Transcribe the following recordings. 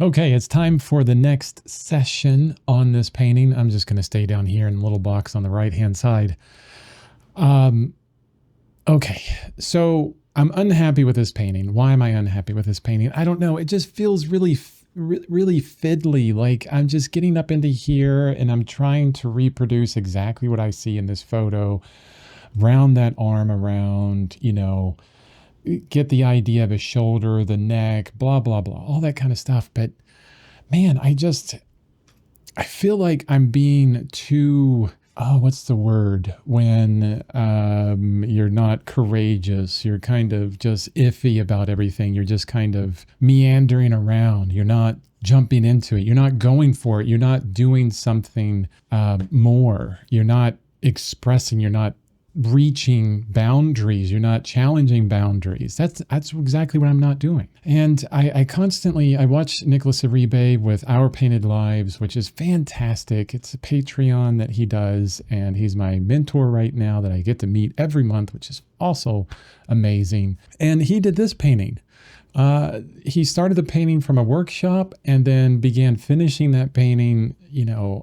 Okay, it's time for the next session on this painting. I'm just going to stay down here in the little box on the right-hand side. Okay, so I'm unhappy with this painting. Why am I unhappy with this painting? I don't know. It just feels really fiddly. Like I'm just getting up into here and I'm trying to reproduce exactly what I see in this photo. Round that arm around, get the idea of a shoulder, the neck, blah, blah, blah, all that kind of stuff. But man, I feel like I'm being too, what's the word? When you're not courageous, you're kind of just iffy about everything. You're just kind of meandering around. You're not jumping into it. You're not going for it. You're not doing something more. You're not expressing. You're not reaching boundaries. You're not challenging boundaries. That's exactly what I'm not doing. And I watch Nicholas Aribe with Our Painted Lives, which is fantastic. It's a Patreon that he does, and he's my mentor right now that I get to meet every month, which is also amazing. And he did this painting. He started the painting from a workshop and then began finishing that painting,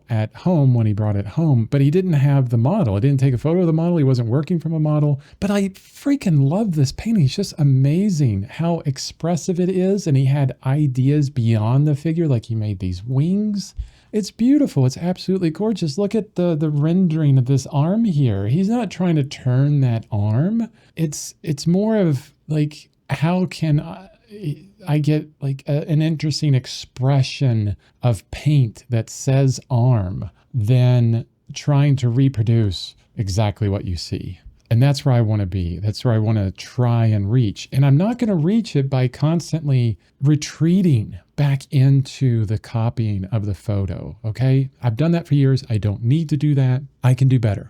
at home when he brought it home, but he didn't have the model. He didn't take a photo of the model. He wasn't working from a model, but I freaking love this painting. It's just amazing how expressive it is. And he had ideas beyond the figure. Like he made these wings. It's beautiful. It's absolutely gorgeous. Look at the rendering of this arm here. He's not trying to turn that arm. It's more of like, how can I get like an interesting expression of paint that says arm than trying to reproduce exactly what you see. And that's where I want to be. That's where I want to try and reach. And I'm not going to reach it by constantly retreating back into the copying of the photo. Okay. I've done that for years. I don't need to do that. I can do better.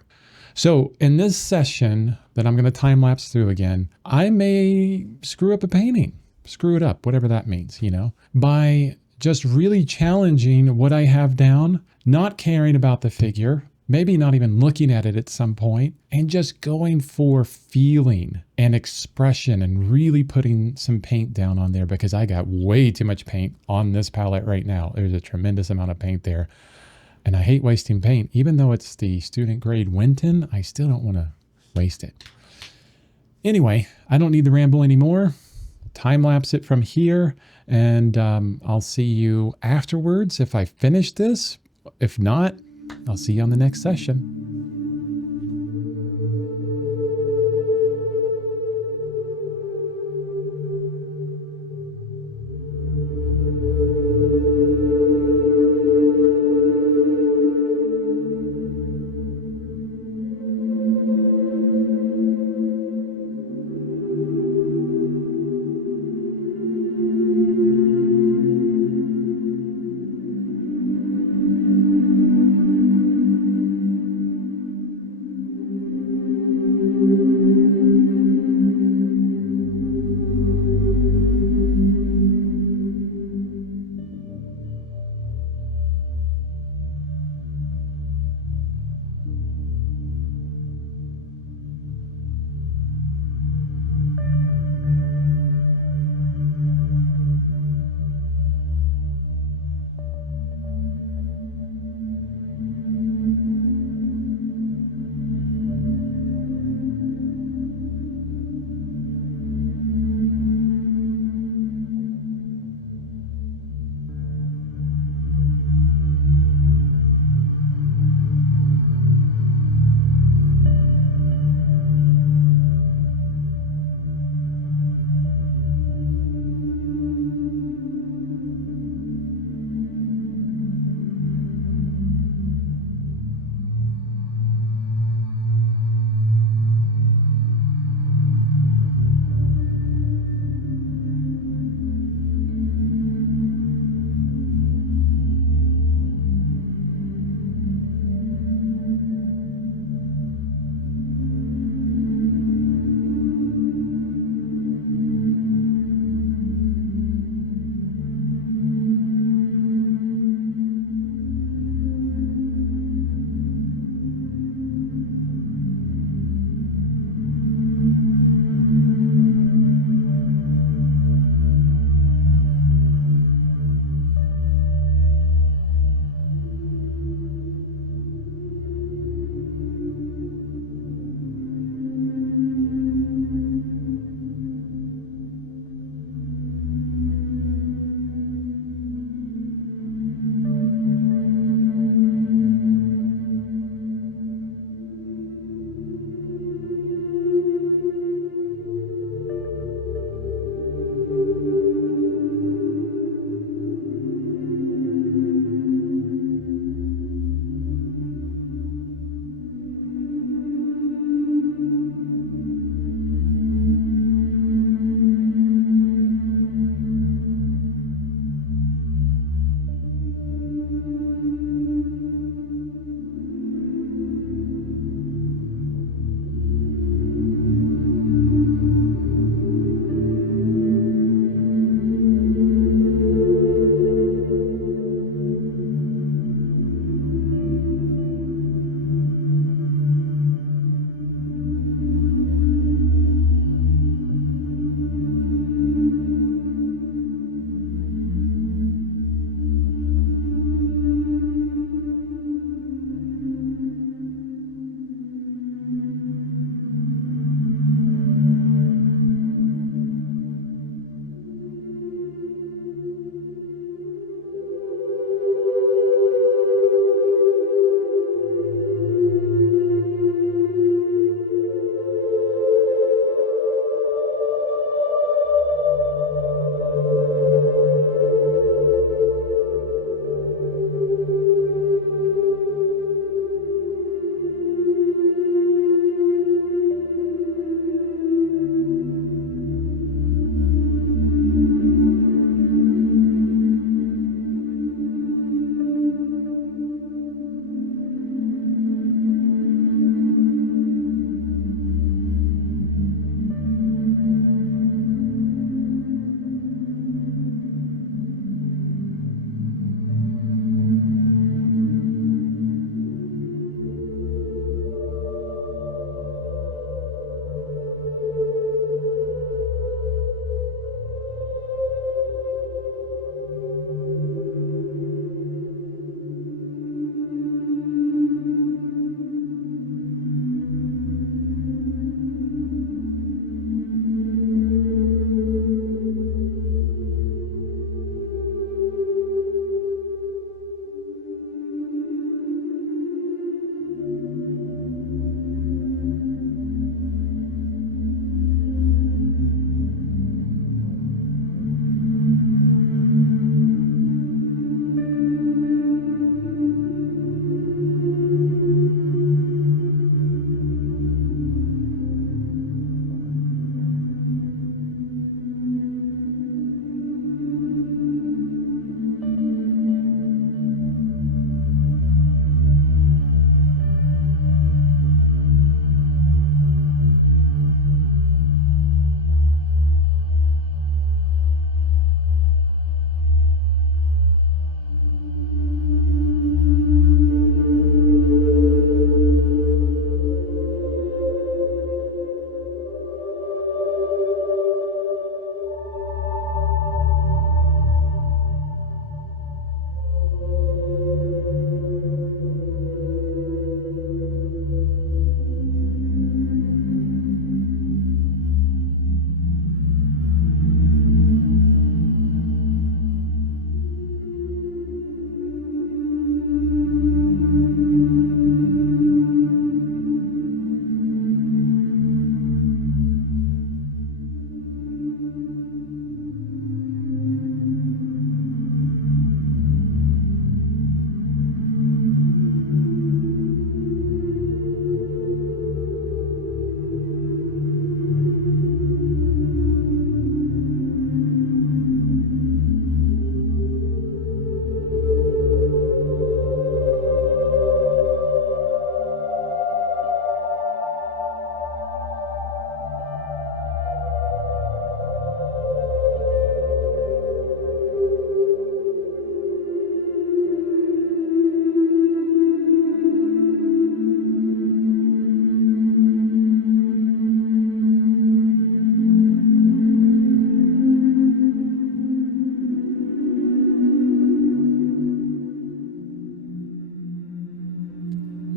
So in this session that I'm going to time lapse through again, I may screw up a painting, screw it up, whatever that means, by just really challenging what I have down, not caring about the figure, maybe not even looking at it at some point, and just going for feeling and expression and really putting some paint down on there, because I got way too much paint on this palette right now. There's a tremendous amount of paint there. And I hate wasting paint. Even though it's the student grade Winton, I still don't want to waste it. Anyway, I don't need to ramble anymore. Time lapse it from here, and I'll see you afterwards if I finish this. If not, I'll see you on the next session.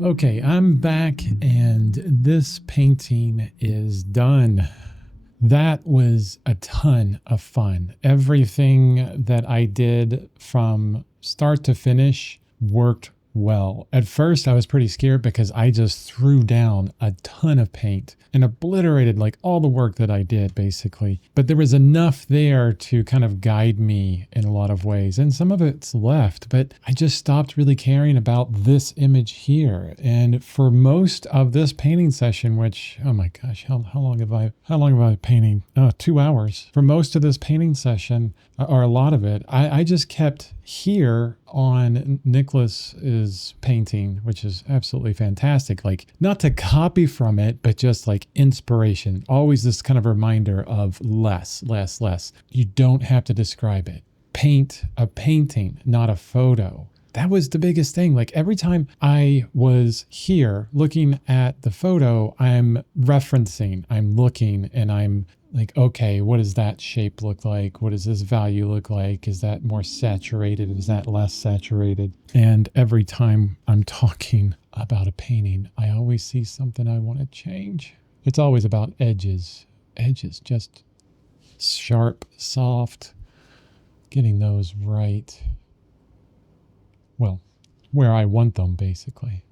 Okay, I'm back and this painting is done. That was a ton of fun. Everything that I did from start to finish worked well. At first, I was pretty scared because I just threw down a ton of paint and obliterated like all the work that I did basically. But there was enough there to kind of guide me in a lot of ways. And some of it's left, but I just stopped really caring about this image here. And for most of this painting session, which, oh my gosh, how long have I painting? Oh, 2 hours. For most of this painting session, or a lot of it, I just kept here on Nicholas's painting, which is absolutely fantastic. Like, not to copy from it, but just like inspiration. Always this kind of reminder of less. You don't have to describe it. Paint a painting, not a photo. That was the biggest thing. Like every time I was here looking at the photo, I'm referencing, I'm looking, and I'm like, okay, what does that shape look like? What does this value look like? Is that more saturated? Is that less saturated? And every time I'm talking about a painting, I always see something I want to change. It's always about edges. Edges, just sharp, soft, getting those right. Well, where I want them, basically.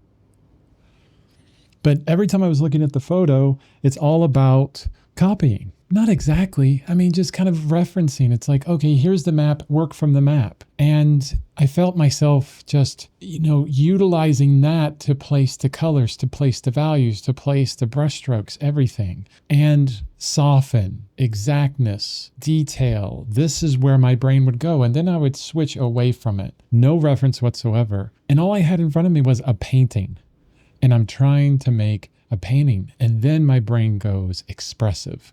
But every time I was looking at the photo, it's all about copying. Not exactly. I mean, just kind of referencing. It's like, okay, here's the map, work from the map. And I felt myself just, utilizing that to place the colors, to place the values, to place the brushstrokes, everything. And soften, exactness, detail. This is where my brain would go. And then I would switch away from it. No reference whatsoever. And all I had in front of me was a painting. And I'm trying to make a painting. And then my brain goes expressive,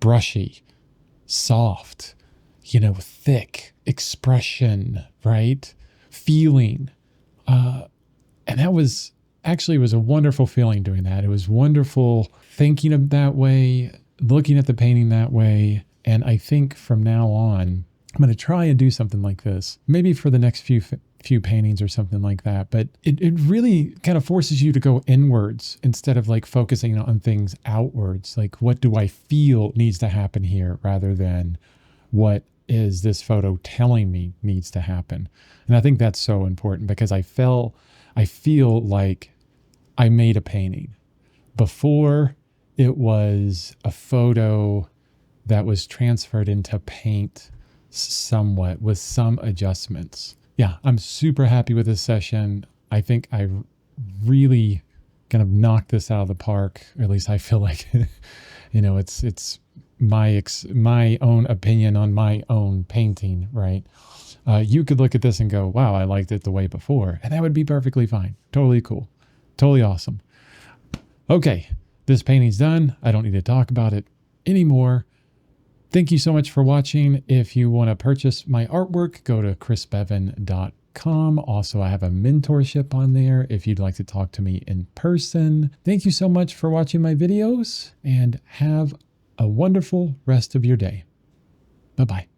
brushy, soft, thick, expression, right? Feeling. And that was actually, it was a wonderful feeling doing that. It was wonderful thinking of that way, looking at the painting that way. And I think from now on, I'm going to try and do something like this, maybe for the next few paintings or something like that. But it really kind of forces you to go inwards instead of like focusing on things outwards. Like, what do I feel needs to happen here rather than what is this photo telling me needs to happen? And I think that's so important because I feel like I made a painting. Before, it was a photo that was transferred into paint somewhat with some adjustments. Yeah, I'm super happy with this session. I think I really kind of knocked this out of the park, or at least I feel like, it's my own opinion on my own painting, right? You could look at this and go, wow, I liked it the way before. And that would be perfectly fine. Totally cool. Totally awesome. Okay, this painting's done. I don't need to talk about it anymore. Thank you so much for watching. If you want to purchase my artwork, go to chrisbevan.com. Also, I have a mentorship on there if you'd like to talk to me in person. Thank you so much for watching my videos and have a wonderful rest of your day. Bye-bye.